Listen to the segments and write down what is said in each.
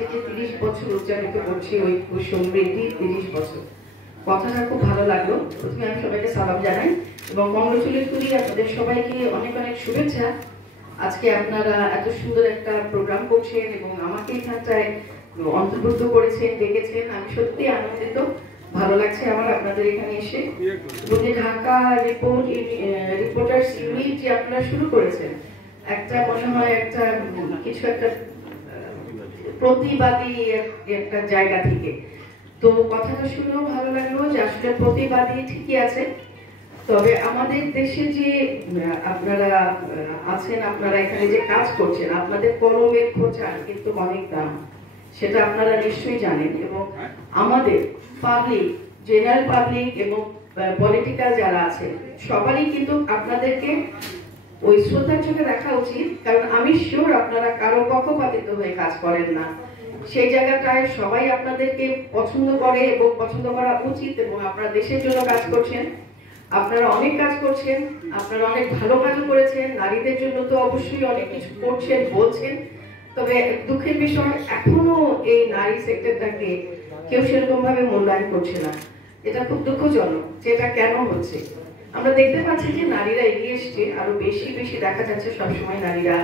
আজকে যে 30 বছর উদযাপিত করছি ঐক্য সমৃদ্ধি 30 বছর, কথাটা খুব ভালো লাগলো। প্রথমে আমি সবাইকে সালাম জানাই এবং কংগ্রেচুলেট করি আপনাদের সবাইকে, অনেক অনেক শুভেচ্ছা। আজকে আপনারা এত সুন্দর একটা প্রোগ্রাম করছেন এবং আমাকে এখানটায় অন্তর্ভুক্ত করেছেন, ডেকেছেন, আমি সত্যি আনন্দিত। ভালো লাগছে আমার আপনাদের এখানে এসে। যে ঢাকা রিপোর্টার্স ইউনিট যে আপনারা শুরু করেছেন, একটা মনে হয় একটা কিছু একটা প্রতিবাদী একটা জায়গা থেকে, তো কথাটা শুনেও ভালো লাগলো যে আসলে প্রতিবাদী ঠিকই আছে। তবে আমাদের দেশে যে আপনারা আছেন, আপনারা এখানে যে কাজ করছেন, আপনাদের কলমের খোঁচার কিন্তু অনেক দাম, সেটা আপনারা নিশ্চয়ই জানেন। এবং আমাদের পাবলিক, জেনারেল পাবলিক এবং পলিটিক্যাল যারা আছে সবারই কিন্তু আপনাদেরকে ওই শ্রদ্ধার চোখে দেখা উচিত, কারণ আমি শিওর আপনারা কারো পক্ষপাতিত হয়ে কাজ করেন না। সেই জায়গাটায় সবাই আপনাদেরকে পছন্দ করে এবং পছন্দ করা উচিত, এবং আপনারা দেশের জন্য কাজ করছেন, আপনারা অনেক কাজ করছেন, আপনারা অনেক ভালো কাজ করেছেন, নারীদের জন্য তো অবশ্যই অনেক কিছু করছেন, বলছেন। তবে দুঃখের বিষয়, এখনো এই নারী সেক্টরটাকে কেউ সেরকম ভাবে মূল্যায়ন করছে না। এটা খুব দুঃখজনক। যেটা কেন হচ্ছে, আমরা দেখতে পাচ্ছি যে নারীরা এগিয়ে এসছে, আরো বেশি বেশি দেখা যাচ্ছে সবসময় নারীরা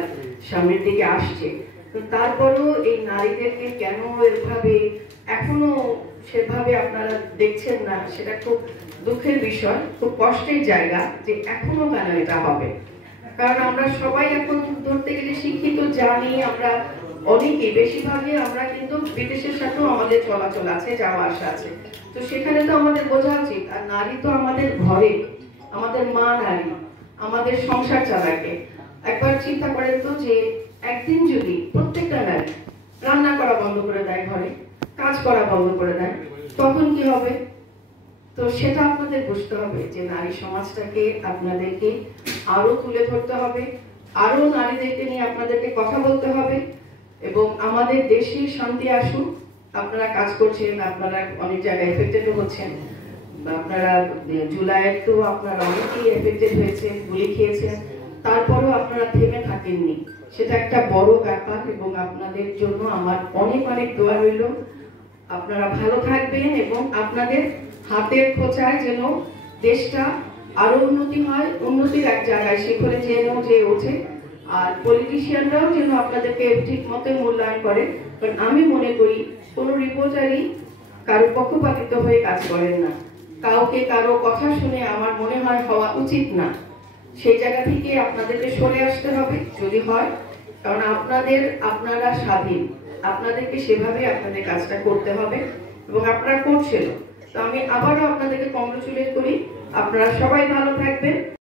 সামনের দিকে আসছে। তো তারপরেও এই নারীদেরকে কেন এভাবে এখনো সেভাবে আপনারা দেখছেন না, সেটা খুব দুঃখের বিষয়, খুব কষ্টের জায়গা যে এখনো কেন এটা হবে। কারণ আমরা সবাই এখন ধরতে গেলে শিক্ষিত, জানি, আমরা অনেকে বেশিরভাগই আমরা কিন্তু বিদেশের সাথেও আমাদের চলাচল আছে, যাওয়া আসা আছে। তো সেখানে তো আমাদের বোঝা উচিত, আর নারী তো আমাদের ঘরে, আমাদের মা নারী, আমাদের সংসার চালাকে। একবার চিন্তা করেন তো যে একদিন যদি প্রত্যেকটা নারী রান্না করা বন্ধ করে দেয়, ঘরে কাজ করা বন্ধ করে দেয়, তখন কি হবে? তো সেটা আপনাদের বুঝতে হবে যে নারী সমাজটাকে আপনাদেরকে আরো তুলে ধরতে হবে, আরো নারীদেরকে নিয়ে আপনাদেরকে কথা বলতে হবে, এবং আমাদের দেশে শান্তি আসুক। আপনারা কাজ করছেন, আপনারা অনেক জায়গায় এফেক্টেড হচ্ছেন, আপনারা জুলাইয়ের তো আপনারা অনেকেই এফেক্টেড হয়েছে, গুলি খেয়েছেন, তারপরেও আপনারা থেমে থাকেননি, সেটা একটা বড় ব্যাপার। এবং আপনাদের জন্য আমার অনেক অনেক দোয়া রইল। আপনারা ভালো থাকবেন এবং আপনাদের হাতের খোঁচায় যেন দেশটা আরো উন্নতি হয়, উন্নতির এক জায়গায় শিখরে যেন যে ওঠে। আর পলিটিশিয়ানরাও যেন আপনাদেরকে ঠিক মতো মূল্যায়ন করে, কারণ আমি মনে করি কোনো রিপোর্টারই কারো পক্ষপাতিত হয়ে কাজ করেন না, কাউকে কারো কথা শুনে আমার মনে হয় হওয়া উচিত না। সেই জায়গা থেকে আপনাদেরকে সরে আসতে হবে যদি হয়, কারণ আপনারা স্বাধীন, আপনাদেরকে সেভাবে আপনাদের কাজটা করতে হবে এবং আপনারা করছেন। তো আমি আবারও আপনাদেরকে কংগ্রেচুলেট করি। আপনারা সবাই ভালো থাকবেন।